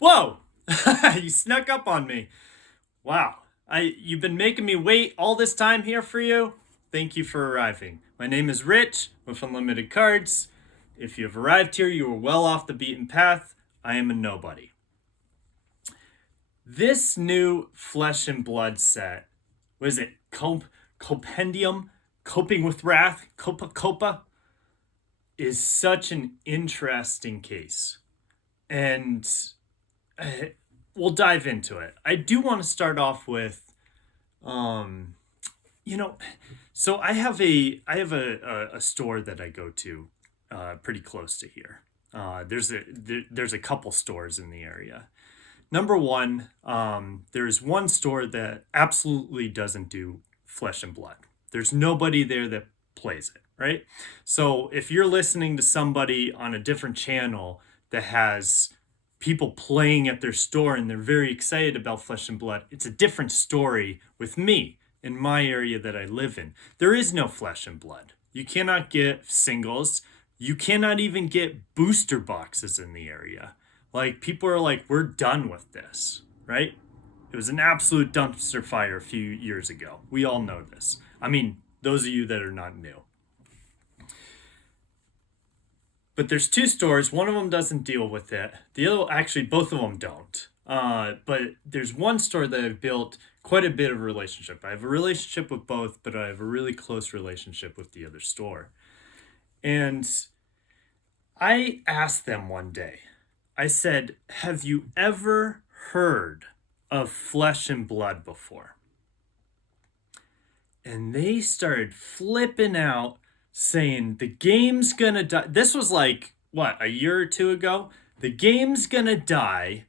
Whoa! You snuck up on me. Wow. You've been making me wait all this time here for you. Thank you for arriving. My name is Rich with Unlimited Cards. If you have arrived here, you are well off the beaten path. I am a nobody. This new Flesh and Blood set, what is it? Compendium? Coping with Wrath? Copa? Is such an interesting case. And we'll dive into it. I do want to start off with, um, you know, so I have a store that I go to, pretty close to here. There's a couple stores in the area. Number one, there's one store that absolutely doesn't do Flesh and Blood. There's nobody there that plays it, right? So if you're listening to somebody on a different channel that has people playing at their store and they're very excited about Flesh and Blood, it's a different story with me in my area that I live in. There is no Flesh and Blood. You cannot get singles. You cannot even get booster boxes in the area. Like, people are like, we're done with this, right? It was an absolute dumpster fire a few years ago. We all know this. I mean, those of you that are not new. But there's two stores. One of them doesn't deal with it. The other, actually, both of them don't. But there's one store that I've built quite a bit of a relationship. I have a relationship with both, but I have a really close relationship with the other store. And I asked them one day, I said, have you ever heard of Flesh and Blood before? And they started flipping out saying the game's gonna die. This was like, what, a year or two ago? The game's gonna die.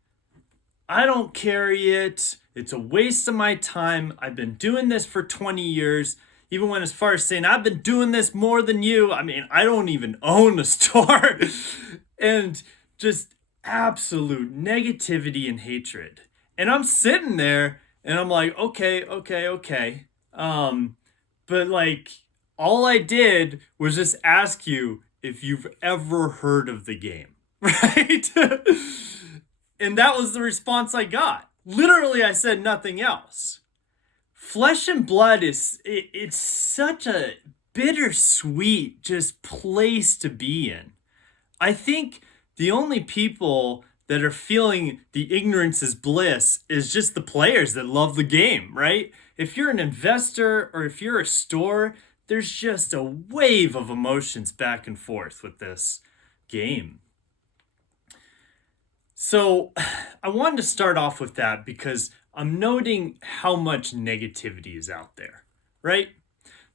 I don't carry it. It's a waste of my time. I've been doing this for 20 years. Even went as far as saying, I've been doing this more than you. I mean, I don't even own a store. And just absolute negativity and hatred. And I'm sitting there and I'm like, okay. But like, all I did was just ask you if you've ever heard of the game, right? And that was the response I got. Literally, I said nothing else. Flesh and Blood it's such a bittersweet just place to be in. I think the only people that are feeling the ignorance is bliss is just the players that love the game, right? If you're an investor or if you're a store, there's just a wave of emotions back and forth with this game. So I wanted to start off with that because I'm noting how much negativity is out there, right?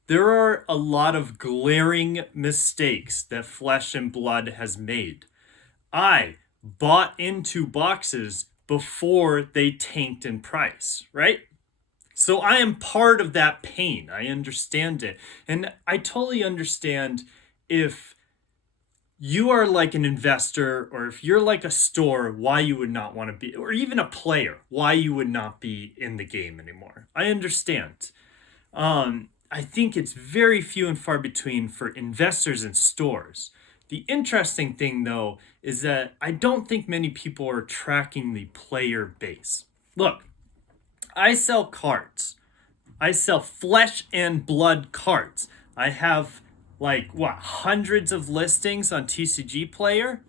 There are a lot of glaring mistakes that Flesh and Blood has made. I bought into boxes before they tanked in price, right? So I am part of that pain. I understand it. And I totally understand if you are like an investor or if you're like a store, why you would not want to be, or even a player, why you would not be in the game anymore. I understand. I think it's very few and far between for investors and stores. The interesting thing, though, is that I don't think many people are tracking the player base. Look, I sell cards. I sell Flesh and Blood cards. I have like what, hundreds of listings on TCG Player,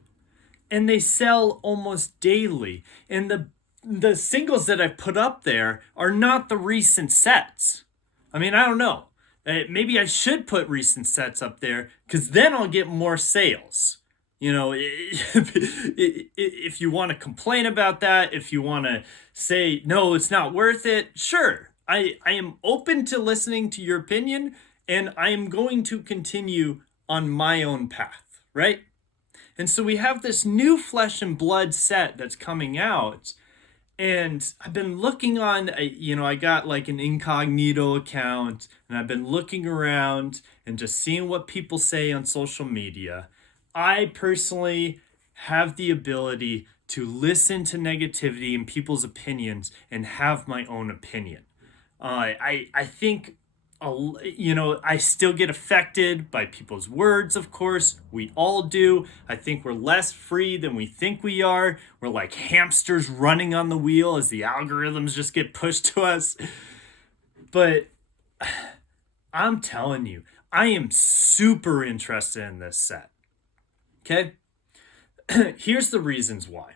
and they sell almost daily. And the singles that I put up there are not the recent sets. I mean, I don't know. Maybe I should put recent sets up there because then I'll get more sales. You know, if you want to complain about that, if you want to say, no, it's not worth it, sure. I am open to listening to your opinion, and I am going to continue on my own path, right? And so we have this new Flesh and Blood set that's coming out. And I've been looking on, I got like an incognito account, and I've been looking around and just seeing what people say on social media. I personally have the ability to listen to negativity and people's opinions and have my own opinion. I think I still get affected by people's words, of course. We all do. I think we're less free than we think we are. We're like hamsters running on the wheel as the algorithms just get pushed to us. But I'm telling you, I am super interested in this set. Okay? Here's the reasons why.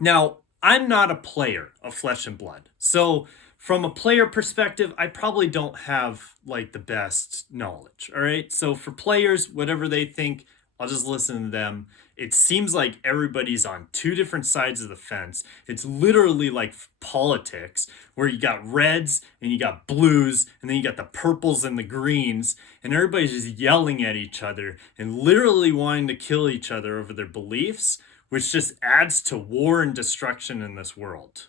Now, I'm not a player of Flesh and Blood. So, from a player perspective, I probably don't have like the best knowledge. All right. So, for players, whatever they think, I'll just listen to them. It seems like everybody's on two different sides of the fence. It's literally like politics, where you got reds and you got blues, and then you got the purples and the greens, and everybody's just yelling at each other and literally wanting to kill each other over their beliefs, which just adds to war and destruction in this world.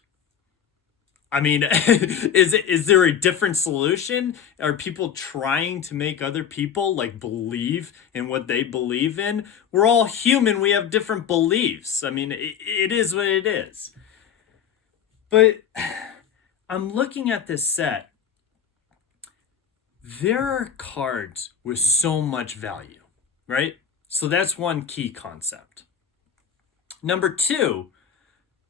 I mean, is there a different solution? Are people trying to make other people like believe in what they believe in? We're all human. We have different beliefs. I mean, it is what it is. But I'm looking at this set. There are cards with so much value, right? So that's one key concept. Number two,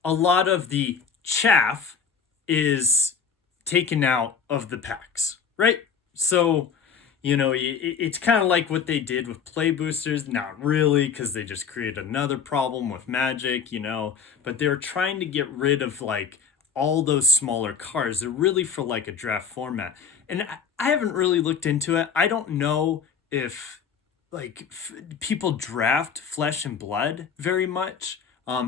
a lot of the chaff is taken out of the packs, right? So, it's kind of like what they did with play boosters. Not really, because they just create another problem with Magic, but they're trying to get rid of like all those smaller cards. They're really for like a draft format. And I haven't really looked into it. I don't know if like people draft Flesh and Blood very much.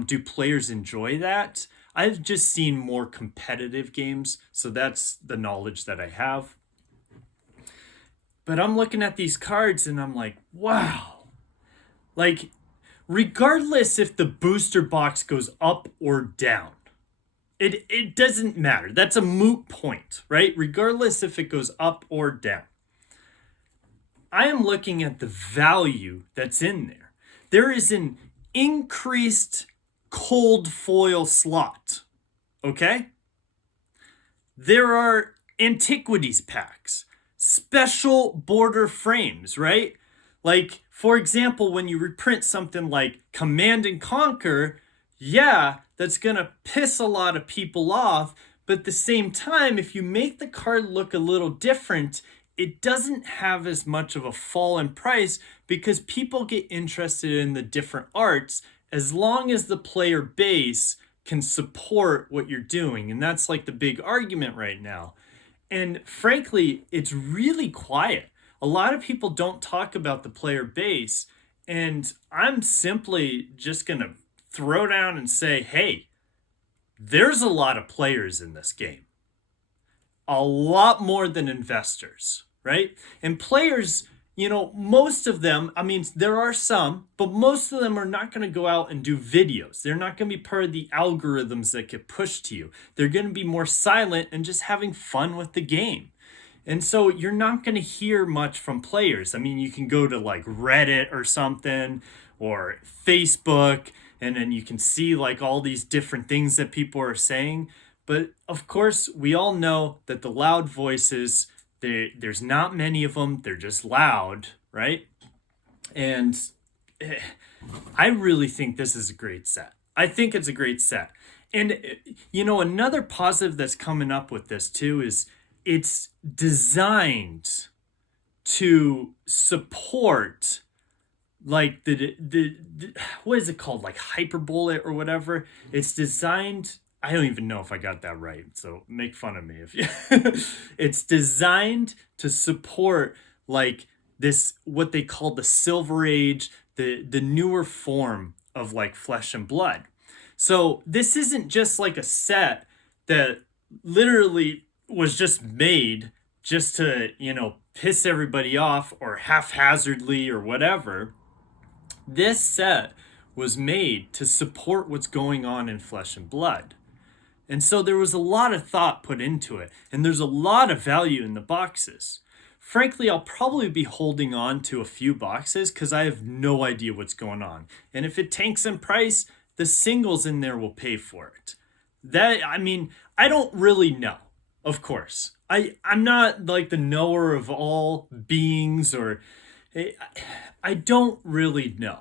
Do players enjoy that? I've just seen more competitive games, so that's the knowledge that I have. But I'm looking at these cards and I'm like, wow. Like, regardless if the booster box goes up or down, it doesn't matter. That's a moot point, right? Regardless if it goes up or down. I am looking at the value that's in there. There is an increased cold foil slot. Okay? There are antiquities packs, special border frames, right? Like, for example, when you reprint something like Command and Conquer, yeah, that's going to piss a lot of people off. But at the same time, if you make the card look a little different, it doesn't have as much of a fall in price because people get interested in the different arts as long as the player base can support what you're doing. And that's like the big argument right now. And frankly, it's really quiet. A lot of people don't talk about the player base. And I'm simply just going to throw down and say, hey, there's a lot of players in this game. A lot more than investors, right? And players, most of them, I mean, there are some, but most of them are not going to go out and do videos. They're not going to be part of the algorithms that get pushed to you. They're going to be more silent and just having fun with the game. And so you're not going to hear much from players. I mean, you can go to like Reddit or something or Facebook, and then you can see like all these different things that people are saying. But of course, we all know that the loud voices, there's not many of them. They're just loud, right? And I really think this is a great set. I think it's a great set. And, another positive that's coming up with this too is it's designed to support like the what is it called, like hyperbole or whatever. It's designed, I don't even know if I got that right, so make fun of me if you it's designed to support like this, what they call the Silver Age, the newer form of like Flesh and Blood. So this isn't just like a set that literally was just made just to, piss everybody off or haphazardly or whatever. This set was made to support what's going on in Flesh and Blood. And so there was a lot of thought put into it, and there's a lot of value in the boxes. Frankly, I'll probably be holding on to a few boxes because I have no idea what's going on. And if it tanks in price, the singles in there will pay for it. I don't really know, of course. I'm not like the knower of all beings, or I I don't really know.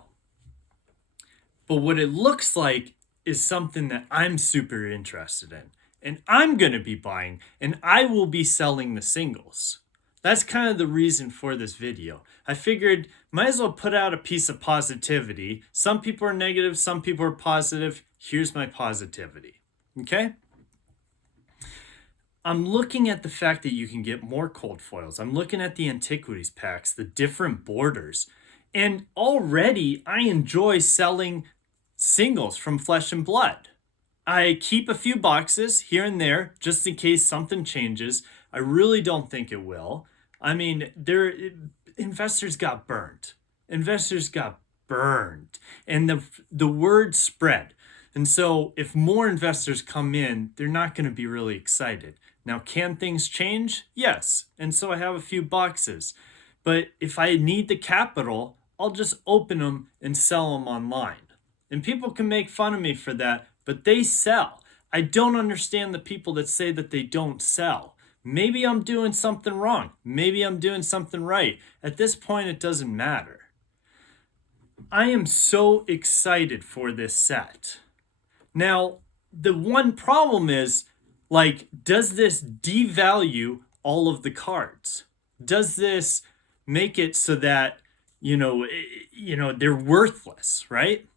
But what it looks like is something that I'm super interested in. And I'm going to be buying, and I will be selling the singles. That's kind of the reason for this video. I figured might as well put out a piece of positivity. Some people are negative, some people are positive. Here's my positivity. Okay? I'm looking at the fact that you can get more cold foils. I'm looking at the antiquities packs, the different borders. And already I enjoy selling singles from Flesh and Blood. I keep a few boxes here and there just in case something changes. I really don't think it will. I mean, investors got burned. Investors got burned, and the word spread. And so if more investors come in, they're not going to be really excited. Now, can things change? Yes. And so I have a few boxes. But if I need the capital, I'll just open them and sell them online. And people can make fun of me for that, but they sell. I don't understand the people that say that they don't sell. Maybe I'm doing something wrong. Maybe I'm doing something right. At this point, it doesn't matter. I am so excited for this set. Now, the one problem is, like, does this devalue all of the cards? Does this make it so that, they're worthless, right?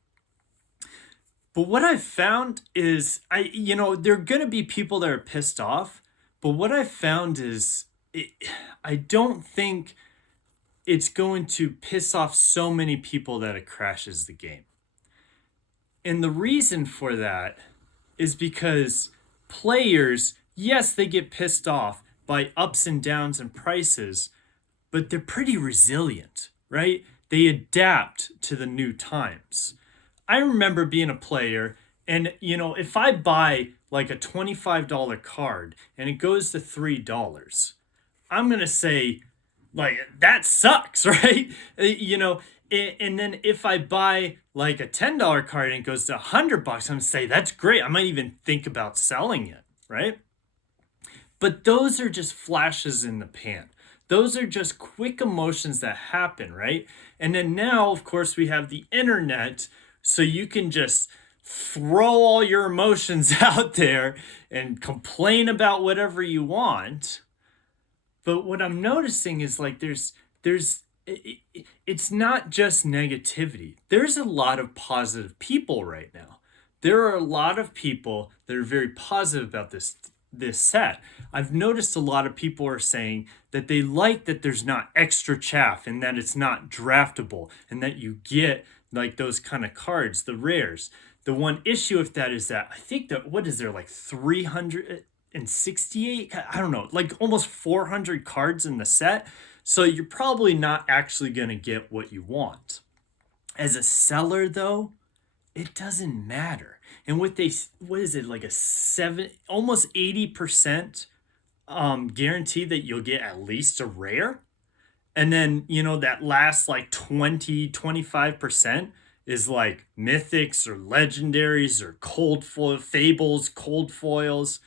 But what I've found is, there are going to be people that are pissed off. But what I've found is, I don't think it's going to piss off so many people that it crashes the game. And the reason for that is because players, yes, they get pissed off by ups and downs in prices, but they're pretty resilient, right? They adapt to the new times. I remember being a player, and if I buy like a $25 card and it goes to $3, I'm going to say, like, that sucks, right? And then if I buy like a $10 card and it goes to $100, I'm going to say, that's great. I might even think about selling it, right? But those are just flashes in the pan. Those are just quick emotions that happen, right? And then now, of course, we have the internet, so you can just throw all your emotions out there and complain about whatever you want. But what I'm noticing is, like, it's not just negativity. There's a lot of positive people right now. There are a lot of people that are very positive about this set. I've noticed a lot of people are saying that they like that there's not extra chaff and that it's not draftable and that you get like those kind of cards, the rares. The one issue with that is that I think that, what is there, like 368? I don't know, like almost 400 cards in the set. So you're probably not actually going to get what you want. As a seller, though, it doesn't matter. And what is it, like a almost 80% guarantee that you'll get at least a rare? And then, that last like 25% is like mythics or legendaries or fables, cold foils.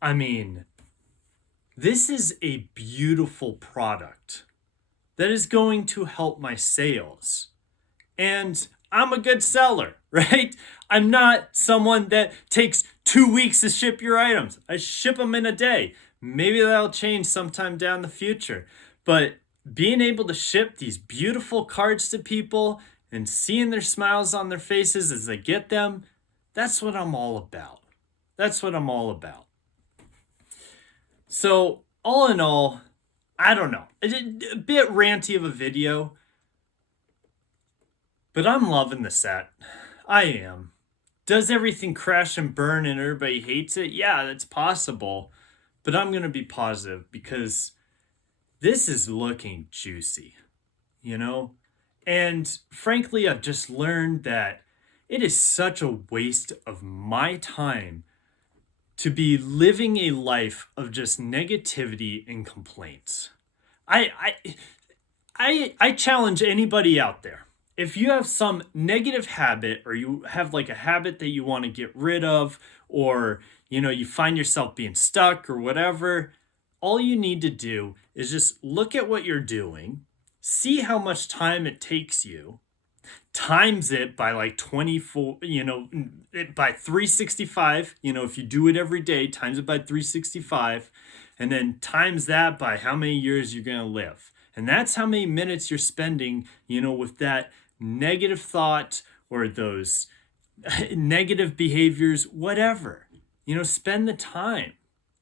I mean, this is a beautiful product that is going to help my sales. And I'm a good seller, right? I'm not someone that takes 2 weeks to ship your items. I ship them in a day. Maybe that'll change sometime down the future. But being able to ship these beautiful cards to people and seeing their smiles on their faces as they get them, that's what I'm all about. That's what I'm all about. So, all in all, I don't know. A bit ranty of a video, but I'm loving the set. I am. Does everything crash and burn and everybody hates it? Yeah, that's possible. But I'm going to be positive because this is looking juicy, And frankly, I've just learned that it is such a waste of my time to be living a life of just negativity and complaints. I challenge anybody out there. If you have some negative habit, or you have like a habit that you want to get rid of, or you find yourself being stuck or whatever, all you need to do is just look at what you're doing, see how much time it takes you, times it by like 24, by 365, if you do it every day, times it by 365, and then times that by how many years you're going to live. And that's how many minutes you're spending, with that negative thought or those negative behaviors, whatever. Spend the time,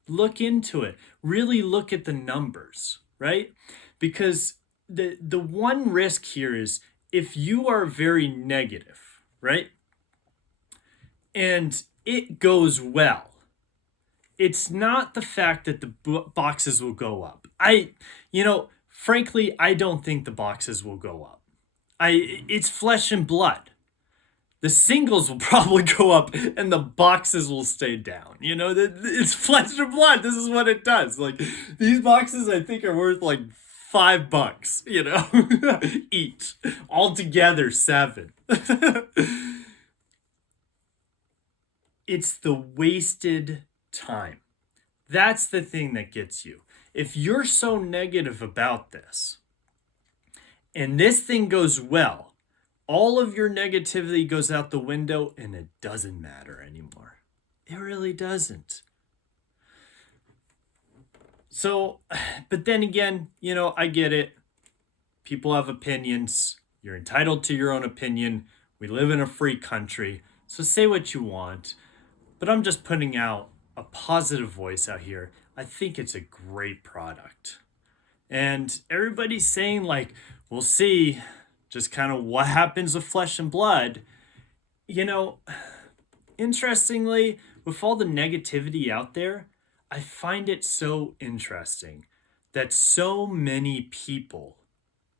look into it, really look at the numbers, right? Because the one risk here is if you are very negative, right? And it goes well, it's not the fact that the boxes will go up. Frankly, I don't think the boxes will go up. It's flesh and blood. The singles will probably go up and the boxes will stay down. It's flesh and blood. This is what it does. Like, these boxes, I think, are worth like $5, each. Altogether, 7. It's the wasted time. That's the thing that gets you. If you're so negative about this, and this thing goes well, all of your negativity goes out the window and it doesn't matter anymore. It really doesn't. So, but then again, I get it. People have opinions. You're entitled to your own opinion. We live in a free country. So say what you want. But I'm just putting out a positive voice out here. I think it's a great product. And everybody's saying, like, we'll see just kind of what happens with flesh and blood. Interestingly, with all the negativity out there, I find it so interesting that so many people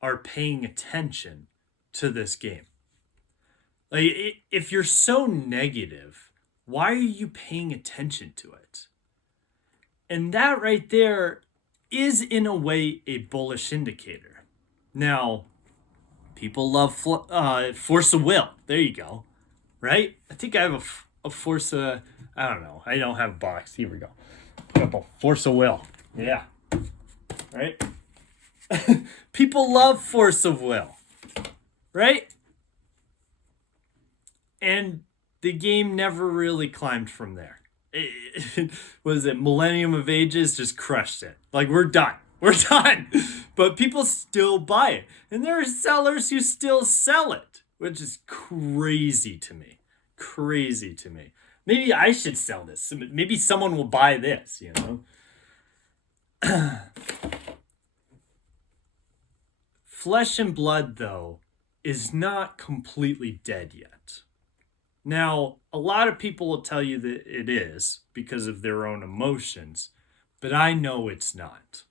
are paying attention to this game. Like, if you're so negative, why are you paying attention to it? And that right there is, in a way, a bullish indicator. Now, people love force of will. There you go. Right? I think I have a force of... I don't know. I don't have a box. Here we go. Put up a force of will. Yeah. Right? People love force of will. Right? And the game never really climbed from there. Was it Millennium of Ages just crushed it? Like, we're done. We're done. But people still buy it. And there are sellers who still sell it, which is crazy to me. Crazy to me. Maybe I should sell this. Maybe someone will buy this, Flesh and Blood, though, is not completely dead yet. Now, a lot of people will tell you that it is because of their own emotions, but I know it's not.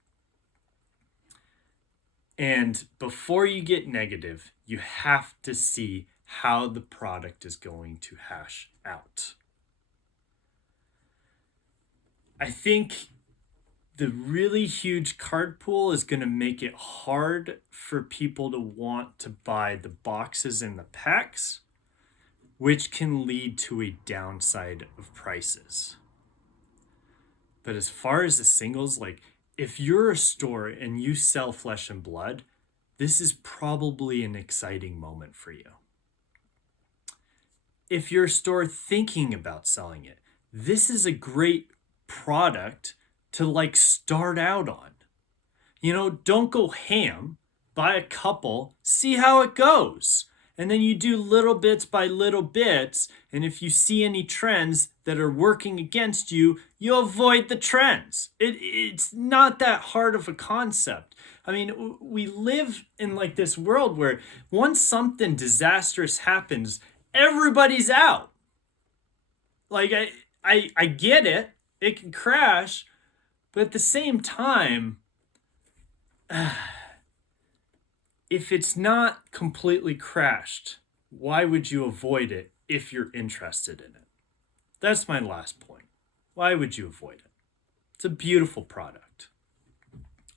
And before you get negative, you have to see how the product is going to hash out. I think the really huge card pool is going to make it hard for people to want to buy the boxes and the packs, which can lead to a downside of prices. But as far as the singles, like, if you're a store and you sell Flesh and Blood, this is probably an exciting moment for you. If you're a store thinking about selling it, this is a great product to, like, start out on. Don't go ham, buy a couple, see how it goes. And then you do little bits by little bits. And if you see any trends that are working against you, you avoid the trends. It's not that hard of a concept. I mean, we live in like this world where once something disastrous happens, everybody's out. Like, I get it. It can crash. But at the same time, if it's not completely crashed, why would you avoid it if you're interested in it? That's my last point. Why would you avoid it? It's a beautiful product.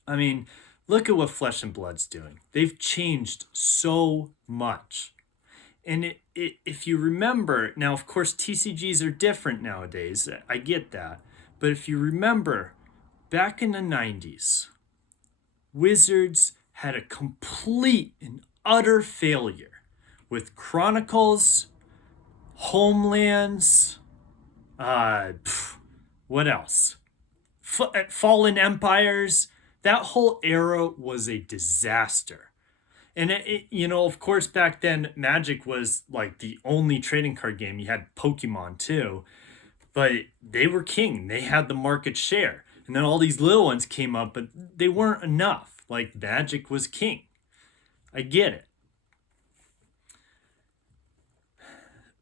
I mean, look at what Flesh and Blood's doing. They've changed so much. And if you remember, now of course TCGs are different nowadays. I get that. But if you remember, back in the 90s, Wizards had a complete and utter failure with Chronicles, Homelands, uh, what else? Fallen Empires. That whole era was a disaster. And of course, back then, Magic was like the only trading card game. You had Pokemon too, but they were king. They had the market share. And then all these little ones came up, but they weren't enough. Like Magic was king. I get it.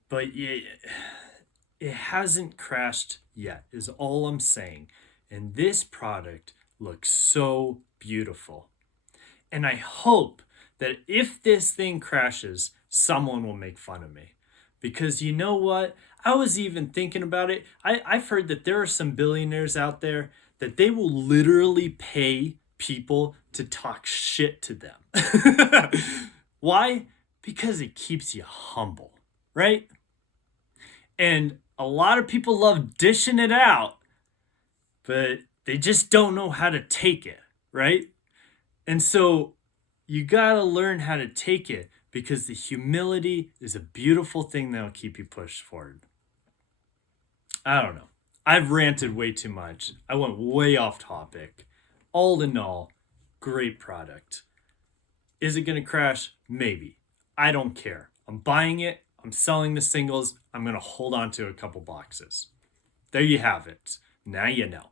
But it hasn't crashed yet, is all I'm saying. And this product looks so beautiful. And I hope that if this thing crashes, someone will make fun of me. Because you know what? I was even thinking about it. I've heard that there are some billionaires out there that they will literally pay people to talk shit to them. Why? Because it keeps you humble, right? And a lot of people love dishing it out, but they just don't know how to take it, right? And so you got to learn how to take it because the humility is a beautiful thing that'll keep you pushed forward. I don't know. I've ranted way too much. I went way off topic. All in all, great product. Is it going to crash? Maybe. I don't care. I'm buying it. I'm selling the singles. I'm going to hold on to a couple boxes. There you have it. Now you know.